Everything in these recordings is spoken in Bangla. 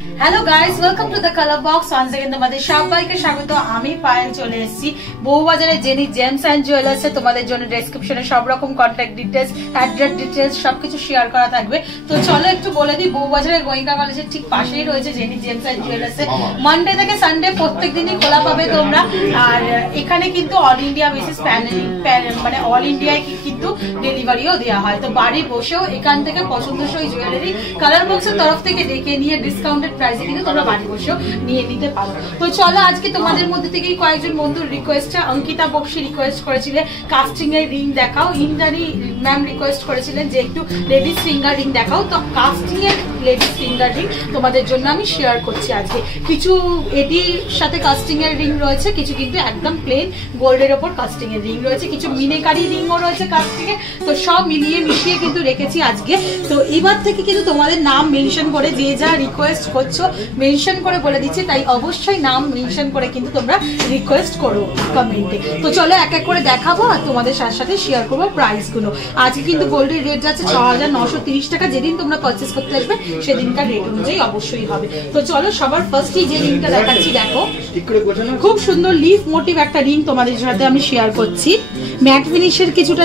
Hello guys, welcome to the Colour Box. Once again তোমাদের সবাইকে স্বাগত। আমি পায়েল চলে এসেছি বউবাজারে জেনি জেমস এন্ড জুয়েলার্সে। তোমাদের জন্য ডেসক্রিপশনে সব রকম কন্ট্যাক্ট ডিটেইলস, অ্যাড্রেস ডিটেইলস সবকিছু শেয়ার করা থাকবে। তো চলো একটু বলে দিই, বউবাজারের গোয়েঙ্কা কলেজের ঠিক পাশেই রয়েছে জেনি জেমস এন্ড জুয়েলার্সে। মানডে থেকে সানডে প্রত্যেকদিনই খোলা পাবে তোমরা। আর এখানে কিন্তু অল ইন্ডিয়া বেসিস মানে অল ইন্ডিয়ায় কিন্তু ডেলিভারিও দেওয়া হয়। তো বাড়ি বসেও এখান থেকে পছন্দসই জুয়েলারি কালার বক্সের তরফ থেকে দেখে নিয়ে ডিসকাউন্টেড প্রাইসে কিন্তু তোমরা বাড়ি বসেও নিয়ে নিতে পারো। তো চলো আজকে তোমাদের মধ্যে থেকেই কয়েকজন বন্ধুর রিকোয়েস্টে অঙ্কিতা বক্সি রিকোয়েস্ট করেছিলে কাস্টিং এর রিং দেখাও। ইন্দ্রাণী ম্যাম রিকোয়েস্ট করেছিলেন যে একটু লেডিস ফিঙ্গার রিং দেখাও। তো কাস্টিং এর লেডিস ফিঙ্গার রিং তোমাদের জন্য আমি শেয়ার করছি আজকে। কিছু এডির সাথে কাস্টিং এর রিং রয়েছে, কিছু কিন্তু একদম প্লেন গোল্ডের ওপর কাস্টিং এর রিং রয়েছে, কিছু মিনেকারি রিংও রয়েছে কাস্টিং এ। তো সব মিলিয়ে মিশিয়ে কিন্তু রেখেছি আজকে। তো এবার থেকে কিন্তু তোমাদের নাম মেনশন করে যে যা রিকোয়েস্ট করছো মেনশন করে বলে দিচ্ছি, তাই অবশ্যই নাম মেনশন করে কিন্তু তোমরা রিকোয়েস্ট করো কমেন্টে। তো চলো এক এক করে দেখাবো আর তোমাদের সাথে সাথে শেয়ার করবো প্রাইস গুলো। আজকে কিন্তু গোল্ডের রেট যাচ্ছে ৬,৯৩০ টাকা। যেদিন তোমরা পারচেস করতে আসবে সেদিনকার রেট অনুযায়ী অবশ্যই হবে। তো চলো সবার ফার্স্টই যে রিংটা দেখাচ্ছি, দেখো খুব সুন্দর লিফ মোটিভ একটা রিং তোমাদের সাথে আমি শেয়ার করছি। ম্যাট ফিনিশের কিছুটা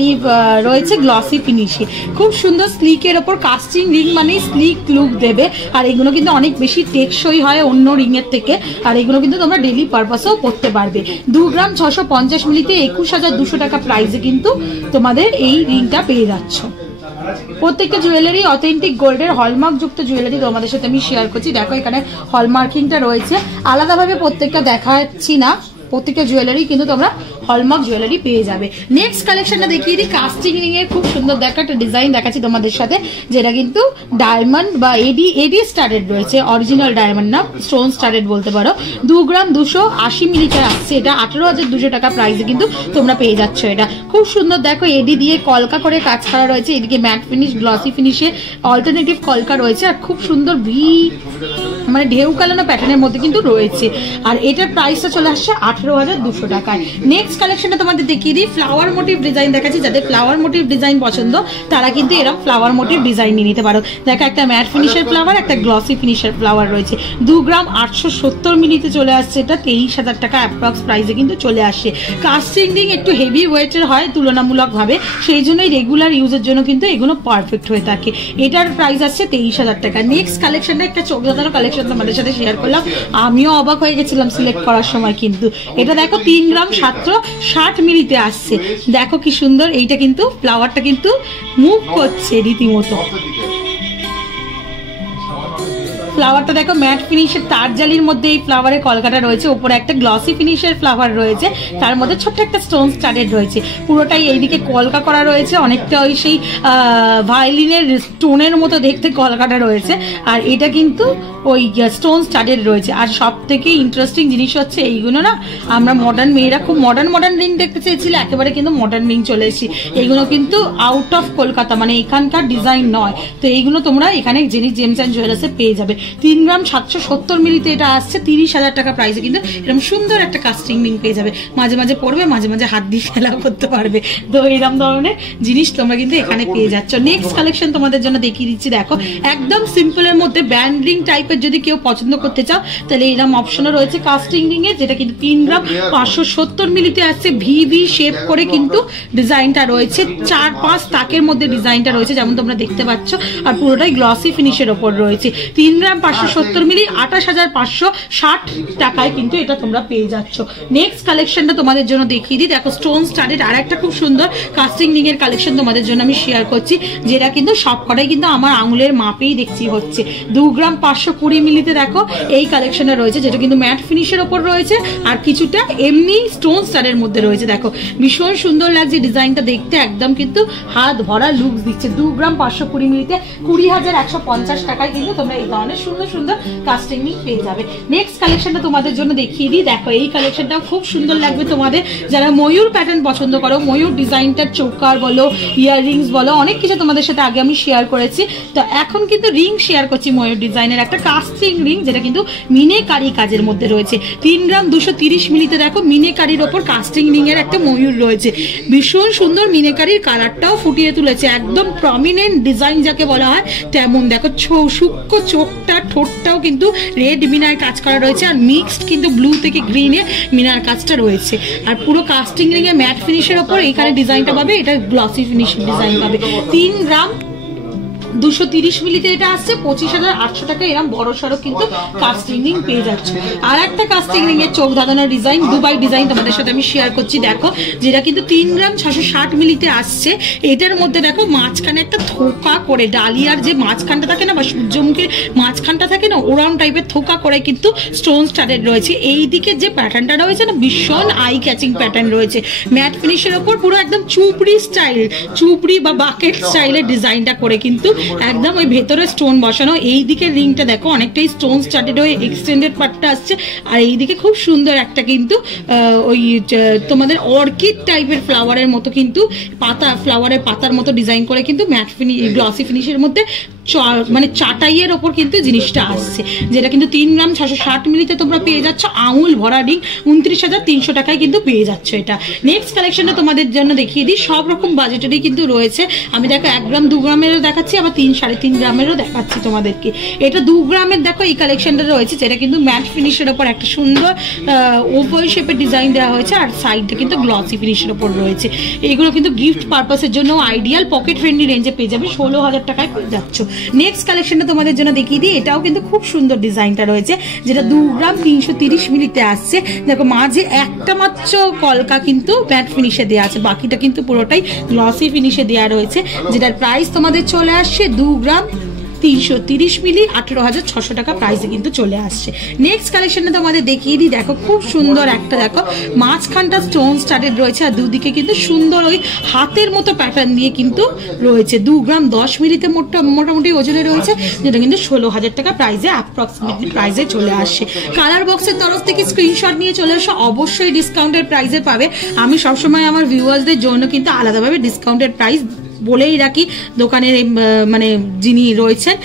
লিফ রয়েছে গ্লসি ফিনিশে। খুব সুন্দর স্লিকের ওপর কাস্টিং রিং মানে স্লিক লুক দেবে। আর এগুলো কিন্তু অনেক বেশি টেকসই হয় অন্য রিং এর থেকে। আর এগুলো কিন্তু তোমরা ডেইলি পারপাসেও পড়তে পারবে। 2 গ্রাম 650 মিলিতে 21,200 টাকা প্রাইসে কিন্তু তোমাদের এই রিংটা পেয়ে যাচ্ছ। প্রত্যেকটা জুয়েলারি অথেন্টিক গোল্ডের হলমার্ক যুক্ত জুয়েলারি তোমাদের সাথে আমি শেয়ার করছি। দেখো এখানে হলমার্কিংটা রয়েছে, আলাদাভাবে প্রত্যেকটা দেখাচ্ছি না। প্রত্যেকটা জুয়েলারি কিন্তু তোমরা হলমার্ক জুয়েলারি পেয়ে যাবে। নেক্সট কালেকশনটা দেখিয়ে দিই। কাস্টিং রিং এর খুব সুন্দর দেখা একটা ডিজাইন দেখাচ্ছি তোমাদের সাথে, যেটা কিন্তু ডায়মন্ড বা এডি স্টারেড রয়েছে। অরিজিনাল ডায়মন্ড না, স্টোন স্টারেড বলতে পারো। 2 গ্রাম 280 মিলিটার আসছে। এটা 18,200 টাকা প্রাইসে কিন্তু তোমরা পেয়ে যাচ্ছ। এটা খুব সুন্দর দেখো এডি দিয়ে কলকা করে কাজ করা রয়েছে। এদিকে ম্যাট ফিনিশ গ্লসি ফিনিশে অল্টারনেটিভ কলকা রয়েছে। আর খুব সুন্দর মানে ঢেউ কালানো প্যাটার্নের মধ্যে কিন্তু রয়েছে। আর এটার প্রাইসটা চলে আসছে 18,200 টাকায়। নেক্সট কালেকশনটা তোমাদের দেখিয়ে দিই। ফ্লাওয়ার মোটিভ ডিজাইন দেখাচ্ছি। যাদের ফ্লাওয়ার মোটিভ ডিজাইন পছন্দ তারা কিন্তু এরকম ফ্লাওয়ার মোটিভ ডিজাইন নিয়ে নিতে পারো। দেখো একটা ম্যাট ফিনিশের ফ্লাওয়ার, একটা গ্লসি ফিনিশের ফ্লাওয়ার রয়েছে। 2 গ্রাম 870 মিলিতে চলে আসছে। এটা 23,000 টাকা অ্যাপ্রক্স প্রাইসে কিন্তু চলে আসছে। কাস্টিং রিং একটু হেভি ওয়েটের হয় তুলনামূলকভাবে, সেই জন্যই রেগুলার ইউজের জন্য কিন্তু এগুলো পারফেক্ট হয়ে থাকে। এটার প্রাইস আসছে 23,000 টাকা। নেক্সট কালেকশনটা একটা চোখ ধাঁধানো কালেকশন তোমাদের সাথে শেয়ার করলাম। আমিও অবাক হয়ে গেছিলাম সিলেক্ট করার সময়। কিন্তু এটা দেখো 3 গ্রাম 760 মিলিতে আসছে। দেখো কি সুন্দর। এইটা কিন্তু ফ্লাওয়ারটা কিন্তু মুভ করছে রীতিমতো। ফ্লাওয়ারটা দেখো ম্যাট ফিনিশের তার জালির মধ্যে এই ফ্লাওয়ারের কলকাটা রয়েছে। উপরে একটা গ্লসি ফিনিশের ফ্লাওয়ার রয়েছে, তার মধ্যে ছোট্ট একটা স্টোন স্টাডেড রয়েছে। পুরোটাই এইদিকে কলকা করা রয়েছে, অনেকটা ওই সেই ভায়োলিনের স্টোনের মতো দেখতে কলকাটা রয়েছে। আর এটা কিন্তু ওই স্টোন স্টাডেড রয়েছে। আর সব থেকে ইন্টারেস্টিং জিনিস হচ্ছে এইগুলো না, আমরা মডার্ন মেয়েরা খুব মডার্ন রিং দেখতে চেয়েছিল, একেবারে কিন্তু মডার্ন রিং চলে এসেছি। এইগুলো কিন্তু আউট অফ কলকাতা, মানে এখানকার ডিজাইন নয়। তো এইগুলো তোমরা এখানে জেনি জেমস এন্ড জুয়েলার্সে পেয়ে যাবে। 3 গ্রাম 770 মিলিতে এটা আসছে 30,000 টাকা প্রাইসে কিন্তু এরকম সুন্দর একটা কাস্টিং রিং পেয়ে যাবে। মাঝে মাঝে পড়বে, মাঝে মাঝে হাত দিয়ে খেলা করতে পারবে। তো এরকম ধরনের জিনিস তোমরা কিন্তু এখানে পেয়ে যাচ্ছ। নেক্সট কালেকশন তোমাদের জন্য দেখিয়ে দিচ্ছি। দেখো একদম সিম্পলের মধ্যে ব্যান্ড রিং টাইপের যদি কেউ পছন্দ করতে চাও তাহলে এরকম অপশনও রয়েছে কাস্টিং রিং এর, যেটা কিন্তু 3 গ্রাম 570 মিলিতে আসছে। ভি শেপ করে কিন্তু ডিজাইনটা রয়েছে। 4-5 তাকের মধ্যে ডিজাইনটা রয়েছে যেমন তোমরা দেখতে পাচ্ছ। আর পুরোটাই গ্লসি ফিনিশের ওপর রয়েছে। 3 গ্রাম 570 মিলি 28,560 টাকায় কিন্তু এটা তোমরা পেয়ে যাচ্ছ। নেক্সট কালেকশনটা তোমাদের জন্য দেখিয়ে দিই। দেখো স্টোন স্টাডেড আর একটা খুব সুন্দর কাস্টিং রিং এর কালেকশন তোমাদের জন্য আমি শেয়ার করছি, যেটা কিন্তু সবকটাই কিন্তু আমার আঙুলের মাপেই দেখছি হচ্ছে। 2 গ্রাম 520 মিলিতে দেখো এই কালেকশনটা রয়েছে, যেটা কিন্তু ম্যাট ফিনিশের ওপর রয়েছে আর কিছুটা এমনি স্টোন স্টারের মধ্যে রয়েছে। দেখো ভীষণ সুন্দর লাগছে ডিজাইনটা দেখতে, একদম কিন্তু হাত ভরা লুকস দিচ্ছে। 2 গ্রাম 520 মিলিতে 20,150 টাকায় কিন্তু তোমরা এই ধরনের সুন্দর সুন্দর কাস্টিং রিং পেয়ে যাবে। নেক্সট কালেকশনটা তোমাদের জন্য দেখিয়ে দিই। দেখো এই কালেকশনটাও খুব সুন্দর লাগবে তোমাদের যারা ময়ূর প্যাটার্ন পছন্দ করো। ময়ূর ডিজাইনটার চোকার বলো, ইয়াররিংস বলো, অনেক কিছু তোমাদের সাথে আগে আমি শেয়ার করেছি। তো এখন কিন্তু রিং শেয়ার করছি ময়ূর ডিজাইনের একটা কাস্টিং রিং, যেটা কিন্তু মিনেকারি কাজের মধ্যে রয়েছে। 3 গ্রাম 230 মিলিতে দেখো মিনেকারির ওপর কাস্টিং রিং এর একটা ময়ূর রয়েছে। ভীষণ সুন্দর মিনেকারির কালারটাও ফুটিয়ে তুলেছে, একদম প্রমিনেন্ট ডিজাইন যাকে বলা হয় তেমন। দেখো সূক্ষ্ম চোখটা মুখটা ঠোঁটটাও কিন্তু রেড মিনার কাজ করা রয়েছে, আর মিক্সড কিন্তু ব্লু থেকে গ্রিনে মিনার কাজটা রয়েছে। আর পুরো কাস্টিং রিং এ ম্যাট ফিনিশের ওপর এইখানে ডিজাইনটা পাবে, এটা গ্লসি ফিনিশিং ডিজাইন পাবে। 3 গ্রাম 230 মিলিতে এটা আসছে 25,800 টাকা। এরকম বড় সড়ো কিন্তু কাস্টিং রিং পেয়ে যাচ্ছে। আর একটা কাস্টিং রিং এর চোখ ধাঁধানোর ডিজাইন, দুবাই ডিজাইন তোমাদের সাথে আমি শেয়ার করছি। দেখো যেটা কিন্তু 3 গ্রাম 660 মিলিতে আসছে। এটার মধ্যে দেখো মাঝখানে একটা থোকা করে, ডালিয়ার যে মাঝখানটা থাকে না বা সূর্যমুখীর মাঝখানটা থাকে না, ওরাম টাইপের থোকা করে কিন্তু স্টোন স্টাডেড রয়েছে। এই দিকে যে প্যাটার্নটা রয়েছে না, ভীষণ আই ক্যাচিং প্যাটার্ন রয়েছে। ম্যাট ফিনিশের ওপর পুরো একদম চুপড়ি স্টাইল, চুপড়ি বা বাকেট স্টাইলের ডিজাইনটা করে কিন্তু একদম ওই ভেতরে স্টোন বসানো। এই দিকে রিংটা দেখো অনেকটাই স্টোন স্টার্টেড হয়ে এক্সটেন্ডেড পার্টটা আসছে। আর এই দিকে খুব সুন্দর একটা কিন্তু ওই তোমাদের অর্কিড টাইপের ফ্লাওয়ারের মতো কিন্তু পাতা, ফ্লাওয়ারের পাতার মতো ডিজাইন করে কিন্তু ম্যাট ফিনিশ গ্লসি ফিনিশের মধ্যে মানে চাটাইয়ের ওপর কিন্তু জিনিসটা আসছে। যেটা কিন্তু 3 গ্রাম 660 মিলিতে তোমরা পেয়ে যাচ্ছ আঙুল ভরা রিং 29,300 টাকায় কিন্তু পেয়ে যাচ্ছ এটা। নেক্সট কালেকশনটা তোমাদের জন্য দেখিয়ে দিই, সব রকম বাজেটেরই কিন্তু রয়েছে। আমি দেখো 1 গ্রাম 2 গ্রামেরও দেখাচ্ছি, আবার 3 3.5 গ্রামেরও দেখাচ্ছি তোমাদেরকে। এটা 2 গ্রামের দেখো এই কালেকশনটা রয়েছে, যেটা কিন্তু ম্যাট ফিনিশের ওপর একটা সুন্দর ওভাল শেপের ডিজাইন দেওয়া হয়েছে, আর সাইডটা কিন্তু গ্লসি ফিনিশের ওপর রয়েছে। এইগুলো কিন্তু গিফট পারপাসের জন্য আইডিয়াল, পকেট ফ্রেন্ডলি রেঞ্জে পেয়ে যাবে, 16,000 টাকায় পেয়ে যাচ্ছ। নেক্সট কালেকশনটা তোমাদের জন্য দেখিয়ে দিই, এটাও কিন্তু খুব সুন্দর ডিজাইনটা রয়েছে, যেটা 2 গ্রাম 330 মিলিতে আসছে। দেখো মাঝে একটা মাত্র কলকা কিন্তু ম্যাট ফিনিশে দেওয়া আছে, বাকিটা কিন্তু পুরোটাই গ্লসি ফিনিশে দেওয়া রয়েছে। যেটার প্রাইস তোমাদের চলে আসছে 2 গ্রাম 330 মিলি 18,600 টাকা প্রাইসে কিন্তু চলে আসছে। নেক্সট কালেকশনটা তোমাদের দেখিয়ে দিই, দেখো খুব সুন্দর একটা, দেখো মাঝখানটা স্টোন স্টার্টেড রয়েছে, আর দুদিকে কিন্তু সুন্দর ওই হাতের মতো প্যাটার্ন দিয়ে কিন্তু রয়েছে। 2 গ্রাম 10 মিলিতে মোটামুটি ওজনে রয়েছে, যেটা কিন্তু 16,000 টাকা প্রাইসে অ্যাপ্রক্সিমেটলি প্রাইসে চলে আসছে। কালার বক্সের তরফ থেকে স্ক্রিনশট নিয়ে চলে আসো, অবশ্যই ডিসকাউন্টেড প্রাইসে পাবে। আমি সবসময় আমার ভিউয়ার্সদের জন্য কিন্তু আলাদাভাবে ডিসকাউন্টেড প্রাইস বলেই রাখি দোকানের মানে যিনি রয়েছেন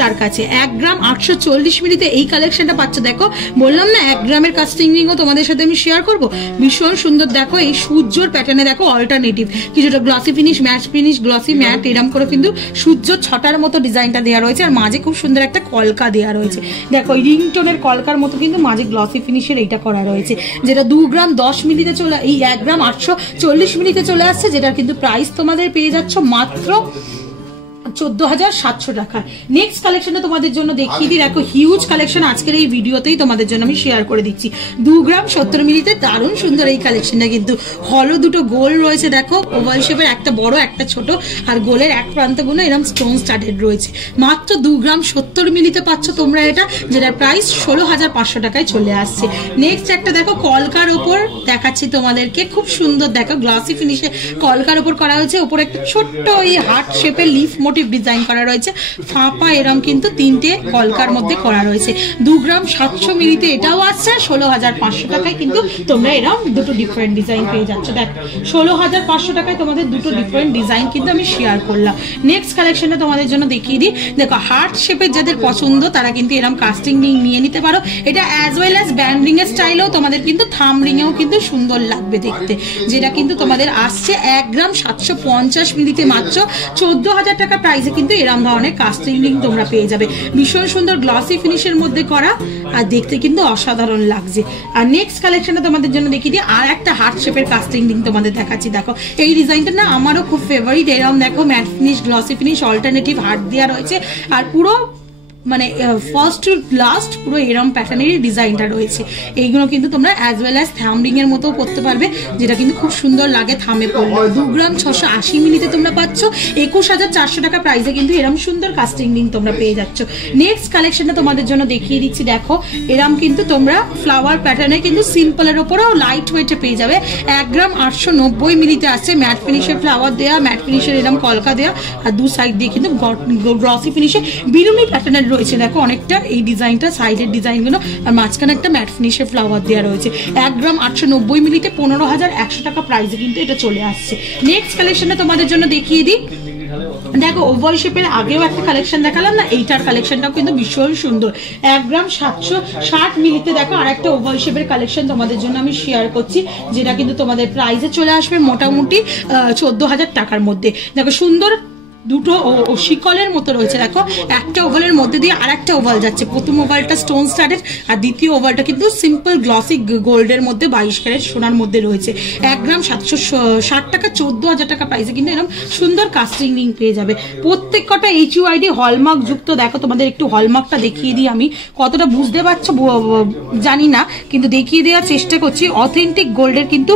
তার কাছে। 1 গ্রাম 840 মিলিতে এই কালেকশনটা পাচ্ছ। দেখো বললাম না 1 গ্রামের কাস্টিং রিংও তোমাদের সাথে আমি শেয়ার করব, ভীষণ সুন্দর। দেখো এই সূর্যর প্যাটার্নে দেখো অল্টারনেটিভ কিছুটা glossy finish, matte finish, glossy matte এরম করে কিন্তু সূর্য ছটার মতো ডিজাইনটা দেওয়া রয়েছে, আর মাঝে খুব সুন্দর একটা কলকা দেওয়া রয়েছে। দেখো রিংটোনের কলকার মতো কিন্তু মাঝে গ্লসি ফিনিশের এইটা করা রয়েছে, যেটা 2 গ্রাম 10 মিলিতে চলে, এই 1 গ্রাম 840 মিলিতে চলে আসছে, যেটার কিন্তু প্রাইস তোমাদের পেয়ে যাচ্ছ মাত্র 14,700 টাকা। নেক্সট কালেকশনটা তোমাদের জন্য দেখিয়ে দিই, দেখো হিউজ কালেকশন আজকের এই ভিডিওতেই তোমাদের জন্য আমি শেয়ার করে দিচ্ছি। 2 গ্রাম 70 মিলিতে দারুণ সুন্দর এই কালেকশনটা কিন্তু হলো, দুটো গোল রয়েছে, দেখো ওভাল শেপের, একটা বড় একটা ছোট, আর গোলের এক প্রান্তগুলো এরকম স্টোন স্টার্টেড রয়েছে। মাত্র 2 গ্রাম 70 মিলিতে পাচ্ছ তোমরা এটা, যেটার প্রাইস 16,500 টাকায় চলে আসছে। নেক্সট একটা দেখো কলকার ওপর দেখাচ্ছি তোমাদেরকে, খুব সুন্দর দেখো গ্লসি ফিনিশে কলকার ওপর করা হয়েছে, ওপর একটা ছোট্ট এই হার্ট শেপের লিফ মোটিভ ডিজাইন করা রয়েছে, ফাঁপা এরম কিন্তু 3টে কলকার মধ্যে করা রয়েছে। 2 গ্রাম 700 মিলিতে এটাও আসছে 16,500 টাকায় কিন্তু তোমরা এরম দুটো ডিফারেন্ট ডিজাইন পেয়ে যাচ্ছ। দেখ 16,500 টাকায় তোমাদের দুটো ডিফারেন্ট ডিজাইন কিন্তু আমি শেয়ার করলাম। নেক্সট কালেকশনটা তোমাদের জন্য দেখিয়ে দিই, দেখো হার্ট শেপের যাদের পছন্দ তারা কিন্তু এরম কাস্টিং রিং নিয়ে নিতে পারো। এটা as well as band ring এর স্টাইলেও তোমাদের কিন্তু থাম রিং এও কিন্তু সুন্দর লাগবে দেখতে, যেটা কিন্তু তোমাদের আসছে 1 গ্রাম 750 মিলিতে মাত্র 14,000 টাকা প্রাইসে কিন্তু এরকম ধরনের কাস্টিং রিং তোমরা পেয়ে যাবে। ভীষণ সুন্দর গ্লসি ফিনিশের মধ্যে করা, আর দেখতে কিন্তু অসাধারণ লাগছে। আর নেক্সট কালেকশনটা তোমাদের জন্য দেখিয়ে দিই, আর একটা হার্ট শেপের কাস্টিং রিং তোমাদের দেখাচ্ছি। দেখো এই ডিজাইনটা না আমারও খুব ফেভারিট, এরকম দেখো mat finish, glossy finish, alternative heart দেওয়া রয়েছে, আর পুরো মানে ফার্স্ট টু লাস্ট পুরো এরম প্যাটার্নের ডিজাইনটা রয়েছে। এইগুলো কিন্তু তোমরা অ্যাজ ওয়েল অ্যাজ থাম রিং এর মতো করতে পারবে, যেটা কিন্তু খুব সুন্দর লাগে থামে পড়লে। 2 গ্রাম 680 মিলিতে তোমরা পাচ্ছ 21,400 টাকা প্রাইসে কিন্তু এরম সুন্দর কাস্টিং রিং তোমরা পেয়ে যাচ্ছ। নেক্সট কালেকশনটা তোমাদের জন্য দেখিয়ে দিচ্ছি, দেখো এরম কিন্তু তোমরা ফ্লাওয়ার প্যাটার্নে কিন্তু সিম্পলের ওপরেও লাইট ওয়েটে পেয়ে যাবে। 1 গ্রাম 890 মিলিতে আসছে, ম্যাট ফিনিশের ফ্লাওয়ার দেওয়া, ম্যাট ফিনিশের এরম কলকা দেওয়া, আর দু সাইড দিয়ে কিন্তু গ্লসি ফিনিশে বিরুনি প্যাটার্নের রয়েছে। দেখো অনেকটা এই ডিজাইনটা, সাইডের ডিজাইনগুলো, আর মাঝখানে একটা ম্যাট ফিনিশের ফ্লাওয়ার দেওয়া রয়েছে। 1 গ্রাম 890 মিলিতে 15,100 টাকা প্রাইসে কিন্তু এটা চলে আসছে। নেক্সট কালেকশনটা তোমাদের জন্য দেখিয়ে দিই, দেখো ওভাল শেপের আগেও একটা কালেকশন দেখালাম না, এইটার কালেকশনটাও কিন্তু ভীষণ সুন্দর। 1 গ্রাম 760 মিলিতে দেখো আর একটা ওভাল শেপের কালেকশন তোমাদের জন্য আমি শেয়ার করছি, যেটা কিন্তু তোমাদের প্রাইসে চলে আসবে মোটামুটি 14,000 টাকার মধ্যে। দেখো সুন্দর দুটো শিকলের মতো রয়েছে। দেখো একটা ওভালের মধ্যে দিয়ে আর একটা ওভাল যাচ্ছে। প্রথম ওভালটা স্টোন স্টাডেড আর দ্বিতীয় ওভালটা কিন্তু সিম্পল গ্লসি গোল্ডের মধ্যে 22 ক্যারেট সোনার মধ্যে রয়েছে। 1 গ্রাম 760 টাকা, 14,000 টাকা প্রাইসে কিন্তু এরকম সুন্দর কাস্টিং রিং পেয়ে যাবে। প্রত্যেক কটা HUID হলমার্ক যুক্ত। দেখো তোমাদের একটু হলমার্কটা দেখিয়ে দিই, আমি কতটা বুঝতে পারছো জানি না, কিন্তু দেখিয়ে দেওয়ার চেষ্টা করছি। অথেন্টিক গোল্ডের কিন্তু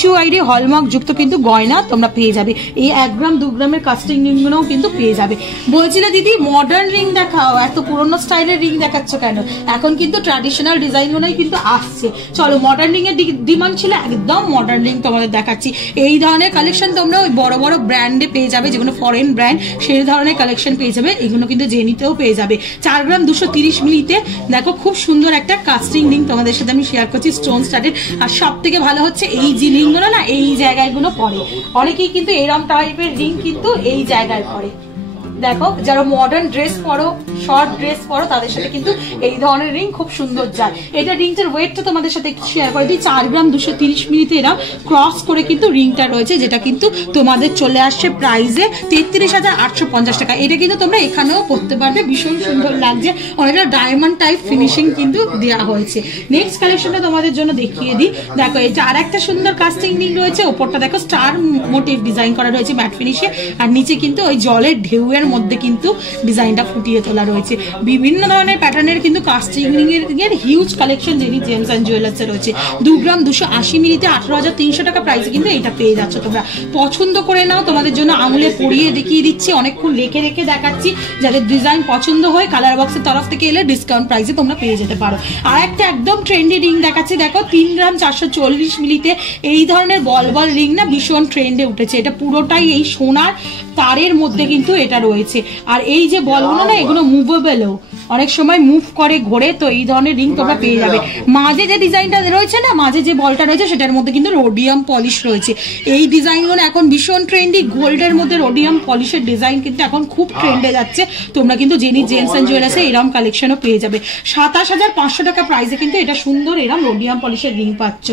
HUID হলমার্ক যুক্ত কিন্তু গয়না তোমরা পেয়ে যাবে। এই 1 গ্রাম 2 গ্রামের কাস্টিং রিং গুলোও কিন্তু পেয়ে যাবে। বলছিলে দিদি মডার্ন রিং দেখাও, এত পুরোনো স্টাইলের রিং দেখাচ্ছ কেন? এখন কিন্তু ট্র্যাডিশনাল ডিজাইন গুলোই কিন্তু আসছে। চলো মডার্ন রিং এর ডিমান্ড ছিল, একদম মডার্ন রিং তোমাদের দেখাচ্ছি। এই ধরনের কালেকশন তোমরা ওই বড় বড় ব্র্যান্ডে পেয়ে যাবে, যেগুলো ফরেন ব্র্যান্ড, সেই ধরনের কালেকশন পেয়ে যাবে। এগুলো কিন্তু জেনিতেও পেয়ে যাবে। 4 গ্রাম 230 মিলিতে দেখো খুব সুন্দর একটা কাস্টিং রিং তোমাদের সাথে আমি শেয়ার করছি, স্টোন স্টাডেড। আর সব থেকে ভালো হচ্ছে এই যে রিং গুলো না এই জায়গাগুলো পড়ে, অনেকেই কিন্তু এরম টাইপের রিং কিন্তু এই জায়গায় পড়ে। দেখো যারা মডার্ন ড্রেস পরো, শর্ট ড্রেস পরো, তাদের সাথে কিন্তু এই ধরনের রিং খুব সুন্দর যায়। এটা রিংটার ওয়েটটা তোমাদের সাথে একটু শেয়ার করে দিই। 4 গ্রাম 230 মিলিতে এরা ক্রস করে কিন্তু রিংটা রয়েছে, যেটা কিন্তু তোমাদের চলে আসছে প্রাইসে 33,850 টাকা। এটা কিন্তু তোমরা এখানেও পড়তে পারবে, ভীষণ সুন্দর লাগছে, অনেকটা ডায়মন্ড টাইপ ফিনিশিং কিন্তু দেওয়া হয়েছে। নেক্সট কালেকশনটা তোমাদের জন্য দেখিয়ে দিই। দেখো এটা আর একটা সুন্দর কাস্টিং রিং রয়েছে। ওপরটা দেখো স্টার মোটিভ ডিজাইন করা রয়েছে ম্যাট ফিনিশে, আর নিচে কিন্তু ওই জলের ঢেউয়ের মধ্যে কিন্তু ডিজাইনটা ফুটিয়ে তোলা রয়েছে। বিভিন্ন ধরনের প্যাটার্নের কিন্তু কাস্টিং রিং এর huge collection Jenny James and jewellers এ রয়েছে। 2 গ্রাম 280 মিলিতে 18,300 টাকা প্রাইসে কিন্তু এটা পেয়ে যাচ্ছ। তোমরা পছন্দ করে নাও, তোমাদের জন্য আঙুলে পরিয়ে দেখিয়ে দিচ্ছি, অনেকক্ষণ রেখে রেখে দেখাচ্ছি। যাদের ডিজাইন পছন্দ হয় কালার বক্সের তরফ থেকে এলে ডিসকাউন্ট প্রাইসে তোমরা পেয়ে যেতে পারো। আর একটা একদম ট্রেন্ডি রিং দেখাচ্ছি। দেখো 3 গ্রাম 440 মিলিতে এই ধরনের বল বল রিং না ভীষণ ট্রেন্ডে উঠেছে। এটা পুরোটাই এই সোনার তারের মধ্যে কিন্তু এটা রয়েছে। আর এই যে বলগুলো না এগুলো মুভেবলও, অনেক সময় মুভ করে ঘোরে, তো এই ধরনের রিং তোমরা পেয়ে যাবে। মাঝে যে ডিজাইনটা রয়েছে না, মাঝে যে বলটা রয়েছে সেটার মধ্যে কিন্তু রোডিয়াম পলিশ রয়েছে। এই ডিজাইনগুলো এখন ভীষণ ট্রেন্ডি, গোল্ডের মধ্যে রোডিয়াম পলিশের ডিজাইন কিন্তু এখন খুব ট্রেন্ডে যাচ্ছে। তোমরা কিন্তু জেনি জেমস এন্ড জুয়েলার্সে এরকম কালেকশনও পেয়ে যাবে। 27,500 টাকা প্রাইসে কিন্তু এটা সুন্দর এরকম রোডিয়াম পলিশের রিং পাচ্ছ।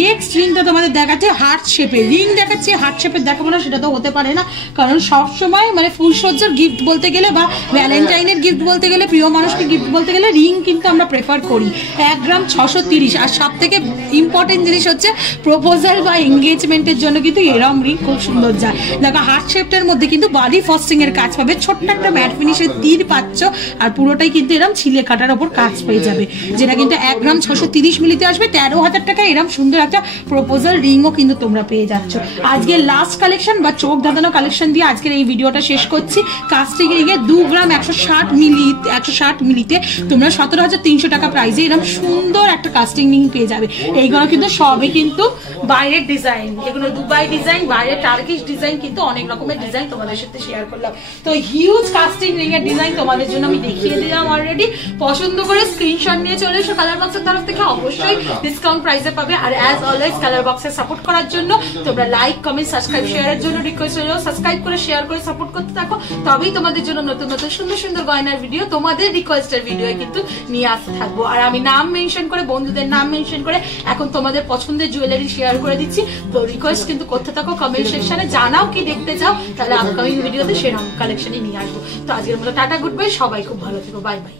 নেক্সট রিংটা তোমাদের দেখাচ্ছে হার্ট শেপের রিং দেখাচ্ছে। হার্ট শেপের দেখাবো না সেটা তো হতে পারে না, কারণ সবসময় মানে ফুলসজ্জার গিফট বলতে গেলে বা ভ্যালেন্টাইনের গিফট বলতে গেলে, প্রিয় মানুষকে গিফট বলতে গেলে রিং কিন্তু আমরা প্রেফার করি। 1 গ্রাম 630। আর সব থেকে ইম্পর্টেন্ট জিনিস হচ্ছে প্রপোজাল বা এঙ্গেজমেন্টের জন্য কিন্তু এরম রিং খুব সুন্দর যায়। দেখো হার্ট শেপটার মধ্যে কিন্তু বডি ফস্টিং এর কাজ পাবে, ছোট্ট একটা ম্যাট ফিনিশের তীর পাচ্ছ, আর পুরোটাই কিন্তু এরম ছিলে কাটার ওপর কাজ পেয়ে যাবে, যেটা কিন্তু 1 গ্রাম 630 মিলিতে আসবে 13,000 টাকা। এরম সুন্দর একটা প্রপোজাল রিংও কিন্তু তোমরা পেয়ে যাচ্ছ। আজকে লাস্ট কালেকশন বা চোখ ধাঁধানো কালেকশন দিয়ে আজকের এই ভিডিওটা শেষ করছি। কাস্টিং রিং এ 2 গ্রাম 160 মিলিতে তোমরা 17,300 টাকা প্রাইসে এরকম সুন্দর একটা কাস্টিং রিং পেয়ে যাবে। এইগুলো কিন্তু সবই কিন্তু বাইরের ডিজাইন, এগুলো দুবাই ডিজাইন, বাইরে টার্কিশ ডিজাইন, কিন্তু অনেক রকমের ডিজাইন তোমাদের সাথে শেয়ার করলাম। তো হিউজ কাস্টিং রিং এর ডিজাইন তোমাদের জন্য আমি দেখিয়ে দিলাম অলরেডি। পছন্দ করে স্ক্রিনশট নিয়ে চলে এসো কালার বক্সের তরফ থেকে, অবশ্যই ডিসকাউন্ট প্রাইসে পাবে। আর অ্যাজ অলওয়েজ কালার বক্সে সাপোর্ট করার জন্য তোমরা লাইক কমেন্ট সাবস্ক্রাইব শেয়ারের জন্য রিকোয়েস্ট হলো, সাবস্ক্রাইব করে শেয়ার করে সাপোর্ট করতে থাকো, তবেই তোমাদের জন্য নতুন নতুন সুন্দর সুন্দর গয়নার ভিডিও তোমাদের রিকোয়েস্টের ভিডিও কিন্তু নিয়ে আসতে থাকবো। আর আমি নাম মেনশন করে, বন্ধুদের নাম মেনশন করে এখন তোমাদের পছন্দের জুয়েলারি শেয়ার করে দিচ্ছি। তো রিকোয়েস্ট কিন্তু করতে থাকো কমেন্ট সেকশনে, জানাও কি দেখতে চাও, তাহলে আপকামিং ভিডিওতে সেরকম কালেকশনই নিয়ে আসবো। তো আজকের মতো টাটা, গুড বাই, সবাই খুব ভালো থেকো, বাই বাই।